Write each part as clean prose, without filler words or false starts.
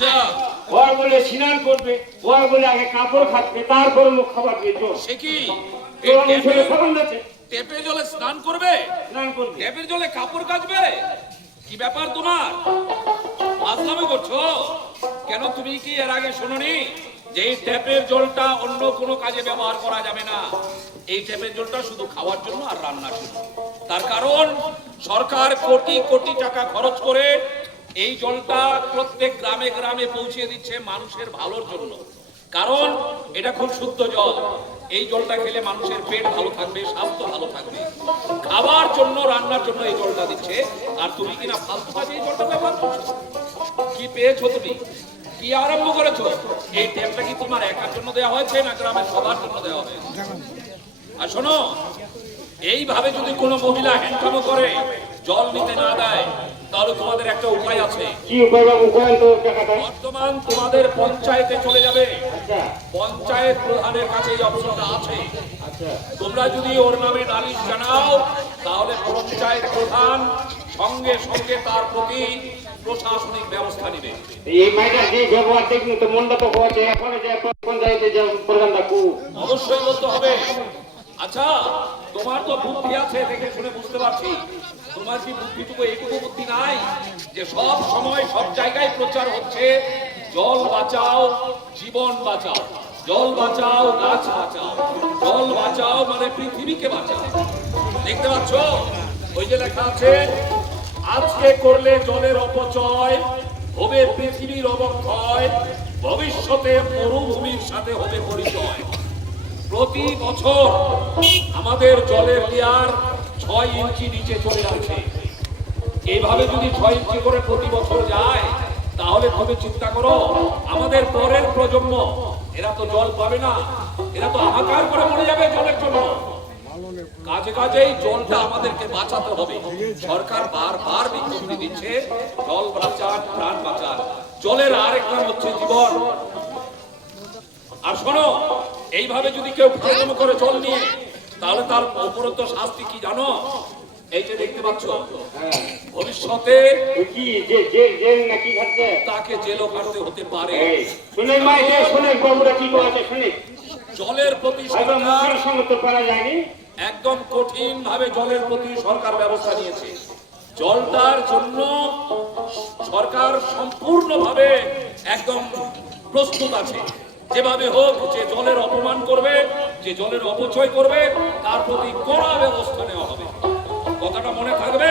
আচ্ছা, ওর বলে স্নান করবে, ওর বলে আগে কাপড় খাটবে, তারপরে মুখ খাবার দিয়ে জল। সে কি তো আমি ছেলে খবর দিচ্ছে, টেপে জলে স্নান করবে? স্নান করবে। টেপের জলে কাপড় কাচবে? কি ব্যাপার তোমার? আজলামি করছো কেন? তুমি কি এর আগে শোনোনি যে এই ট্যাপের জলটা অন্য কোনো কাজে ব্যবহার করা যাবে না? এই ট্যাপের জলটা শুধু খাওয়ার জন্য আর রান্নার জন্য। তার কারণ সরকার কোটি কোটি টাকা খরচ করে এই জলটা প্রত্যেক গ্রামে গ্রামে পৌঁছে দিচ্ছে মানুষের ভালোর জন্য। কারণ এটা খুব শুদ্ধ জল। এই জলটা খেলে মানুষের পেট ভালো থাকবে, স্বাস্থ্য ভালো থাকবে। খাবার জন্য, রান্নার জন্য এই জলটা দিচ্ছে। আর তুমি কিনা ফালতু কাজে এই জলটা ব্যবহার করছো। কি পেয়েছো তুমি? কি আরম্ভ করেছো? এই ট্যাপটা কি তোমার একার জন্য দেওয়া হয়েছে না গ্রামের সবার জন্য দেওয়া হয়েছে? আর শোনো, এইভাবে যদি কোনো মহিলা হ্যান্ডকামো করে জল নিতে না দেয়, তাহলে তোমাদের একটা উপায় আছে। কি উপায় বাবু, কোন তো টাকাটা? বর্তমান তোমাদের পঞ্চায়েতে চলে যাবে। আচ্ছা পঞ্চায়েত প্রধানের কাছে এই অপশনটা আছে। আচ্ছা, তোমরা যদি ওর নামে নালিশ জানাও, তাহলে পঞ্চায়েত প্রধান সঙ্গে সঙ্গে তার প্রতি প্রশাসনিক ব্যবস্থা নেবে। এই মাইটার যে ব্যবহার দেখুন তো মনটা তো হচ্ছে, এখন যে পঞ্চায়েতে যে প্রধানটা কু অবশ্যই বলতে হবে। আচ্ছা, তোমার তো বুদ্ধি আছে, দেখে শুনে বুঝতে পারছি। তোমার কি বুদ্ধিটুকু এইটুকু বুদ্ধি নাই যে সব সময় সব জায়গায় প্রচার হচ্ছে জল বাঁচাও, জীবন বাঁচাও, জল বাঁচাও, গাছ বাঁচাও, জল বাঁচাও মানে পৃথিবীকে বাঁচাও। দেখতে পাচ্ছ ওই যে লেখা আছে, আজকে করলে জলের অপচয়, হবে পৃথিবীর অবক্ষয়, ভবিষ্যতে মরুভূমির সাথে হবে পরিচয়। প্রতি বছর আমাদের জলের লেয়ার 6 ইঞ্চি নিচে চলে যাচ্ছে। এইভাবে যদি 6 ইঞ্চি করে প্রতি বছর যায়, তাহলে তুমি চিন্তা করো আমাদের পরের প্রজন্ম, এরা তো জল পাবে না, এরা তো হাহাকার করে মরে যাবে জলের জন্য। কাজে কাজেই জলটা আমাদেরকে বাঁচাতে হবে। সরকার বারবার বিজ্ঞপ্তি দিচ্ছে জল বাঁচান, প্রাণ বাঁচান। জলের আরেক নাম হচ্ছে জীবন। আর শোনো, এইভাবে যদি কেউ প্রয়োজন করে জল নিয়ে, তাহলে তার উপরন্ত শাস্তি কি জানো? এই যে দেখতে পাচ্ছ, ভবিষ্যতে কি যে যে যে নাকি খাচ্ছে তাকে জেলও কাটতে হতে পারে। শুনে মাইকে শুনে বাবুরা কি বলছে শুনে, জলের প্রতি একদম সরকার মুখের সঙ্গে তো পারা যায়নি। একদম কঠিন ভাবে জলের প্রতি সরকার ব্যবস্থা নিয়েছে। জলটার জন্য সরকার সম্পূর্ণভাবে একদম প্রস্তুত আছে। যেভাবে হোক, যে জলের অপমান করবে, যে জলের অপচয় করবে, তার প্রতি কড়া ব্যবস্থা নেওয়া হবে। কথাটা মনে থাকবে।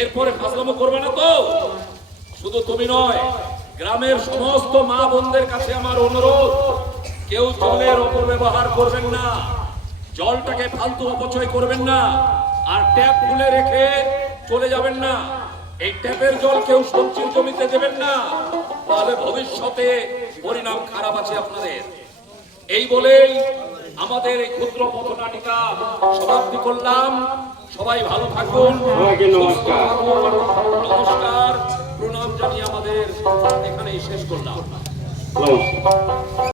এরপরে ফাজলামো করবে না তো। শুধু তুমি নয়, গ্রামের সমস্ত মা বোনদের কাছে আমার অনুরোধ, কেউ জলের অপব্যবহার করবেন না, জলটাকে ফালতু অপচয় করবেন না, আর ট্যাপ খুলে রেখে চলে যাবেন না। এই ট্যাপের জল কেউ সবজির জমিতে দেবেন না, তাহলে ভবিষ্যতে পরিণাম খারাপ আছে আপনাদের। এই বলেই আমাদের এই ক্ষুদ্র পথনাটিকা সমাপ্তি করলাম। সবাই ভালো থাকুন, সবাইকে সুস্থ নমস্কার। থাকুন। নমস্কার, প্রণাম জানিয়ে আমাদের এখানেই শেষ করলাম। নমস্কার।